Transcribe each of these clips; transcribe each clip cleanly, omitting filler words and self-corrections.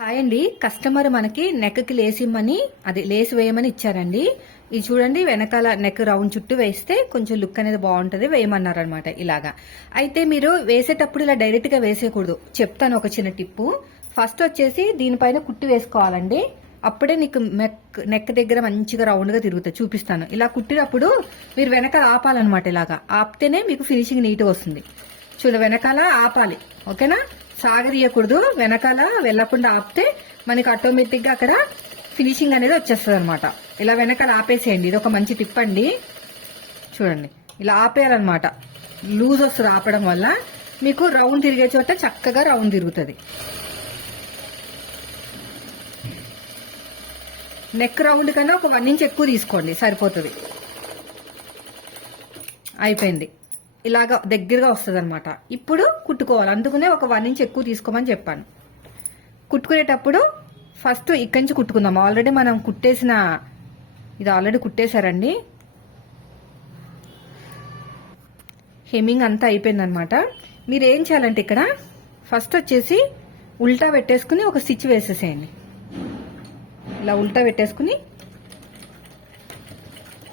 Hi అండి. Customer మనకి నెక్కి లేసిమ్మని అదే లేసి వేయమని ఇచ్చారండి. ఇది చూడండి, వెనకాల నెక్ రౌండ్ చుట్టూ వేస్తే కొంచెం లుక్ అనేది బాగుంటది, వేయమన్నారు అనమాట. ఇలాగా అయితే మీరు వేసేటప్పుడు ఇలా డైరెక్ట్ గా వేసేయకూడదు. చెప్తాను ఒక చిన్న టిప్పు. ఫస్ట్ వచ్చేసి దీనిపైన కుట్టి వేసుకోవాలండి. అప్పుడే నీకు నెక్ దగ్గర మంచిగా రౌండ్ గా తిరుగుతుంది. చూపిస్తాను. ఇలా కుట్టినప్పుడు మీరు వెనకాల ఆపాలన్నమాట. ఇలాగా ఆపితేనే మీకు ఫినిషింగ్ నీట్గా వస్తుంది. చూడు, వెనకాల ఆపాలి, ఓకేనా? సాగదీయకూడదు. వెనకాల వెళ్లకుండా ఆపితే మనకి ఆటోమేటిక్ గా అక్కడ ఫినిషింగ్ అనేది వచ్చేస్తుంది అనమాట. ఇలా వెనకాల ఆపేసేయండి. ఇది ఒక మంచి టిప్ అండి. చూడండి, ఇలా ఆపేయాలన్నమాట. లూజ్ వస్తుంది ఆపడం వల్ల. మీకు రౌండ్ తిరిగే చోట చక్కగా రౌండ్ తిరుగుతుంది. నెక్ రౌండ్ కన్నా ఒక 1 ఇంచ్ ఎక్కువ తీసుకోండి, సరిపోతుంది. అయిపోయింది. ఇలాగా దగ్గరగా వస్తుంది అనమాట. ఇప్పుడు కుట్టుకోవాలి. అందుకనే ఒక 1 ఇంచ్ ఎక్కువ తీసుకోమని చెప్పాను. కుట్టుకునేటప్పుడు ఫస్ట్ ఇక్కడి నుంచి కుట్టుకుందాం. ఆల్రెడీ మనం కుట్టేసిన, ఇది ఆల్రెడీ కుట్టేశారండి. హెమ్మింగ్ అంతా అయిపోయిందనమాట. మీరు ఏం చేయాలంటే ఇక్కడ ఫస్ట్ వచ్చేసి ఉల్టా పెట్టేసుకుని ఒక స్టిచ్ వేసేసేయండి. ఇలా ఉల్టా పెట్టేసుకుని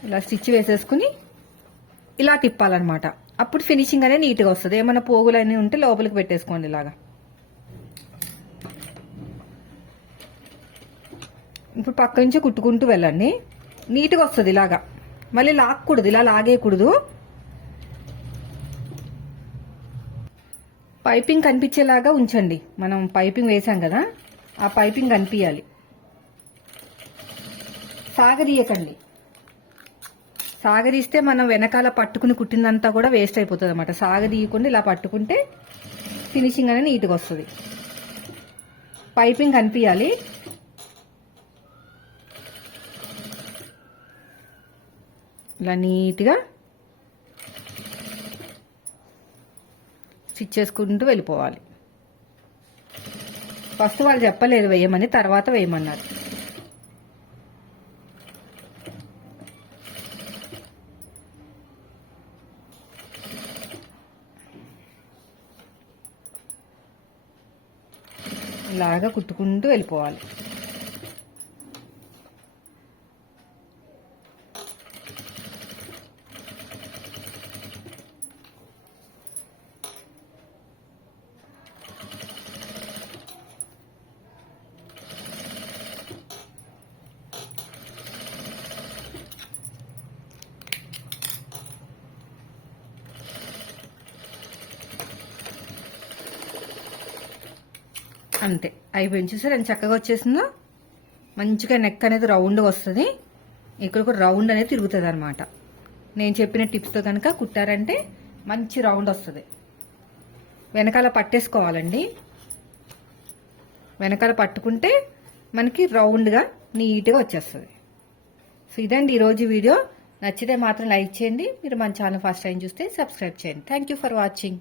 ఇలా స్టిచ్ వేసేసుకుని ఇలా తిప్పాలన్నమాట. అప్పుడు ఫినిషింగ్ అనేది నీట్గా వస్తుంది. ఏమైనా పోగులు అన్నీ ఉంటే లోపలికి పెట్టేసుకోండి. ఇలాగా ఇప్పుడు పక్క నుంచి కుట్టుకుంటూ వెళ్ళండి. నీట్గా వస్తుంది. ఇలాగా మళ్ళీ లాక్కూడదు, ఇలా లాగేయకూడదు. పైపింగ్ కనిపించేలాగా ఉంచండి. మనం పైపింగ్ వేసాం కదా, ఆ పైపింగ్ కనిపించాలి. సాగదీయకండి. సాగదీస్తే మనం వెనకాల పట్టుకుని కుట్టిందంతా కూడా వేస్ట్ అయిపోతుంది అనమాట. సాగదీయకుండా ఇలా పట్టుకుంటే ఫినిషింగ్ అనేది నీట్గా వస్తుంది. పైపింగ్ కనిపించాలి. ఇలా నీట్గా స్టిచ్ చేసుకుంటూ వెళ్ళిపోవాలి. ఫస్ట్ వాళ్ళు చెప్పలేదు వేయమని, తర్వాత వేయమన్నారు. ఇలాగా కుట్టుకుంటూ వెళ్ళిపోవాలి. అంతే, అయిపోయింది. చూసారు ఎంత చక్కగా వచ్చేసిందో. మంచిగా నెక్ అనేది రౌండ్ వస్తుంది. ఇక్కడ కూడా రౌండ్ అనేది తిరుగుతుంది అనమాట. నేను చెప్పిన టిప్స్తో కనుక కుట్టారంటే మంచి రౌండ్ వస్తుంది. వెనకాల పట్టేసుకోవాలండి. వెనకాల పట్టుకుంటే మనకి రౌండ్గా నీట్గా వచ్చేస్తుంది. సో ఇదండి ఈరోజు వీడియో. నచ్చితే మాత్రం లైక్ చేయండి. మీరు మన ఛానల్ ఫస్ట్ టైం చూస్తే సబ్స్క్రైబ్ చేయండి. Thank you for watching.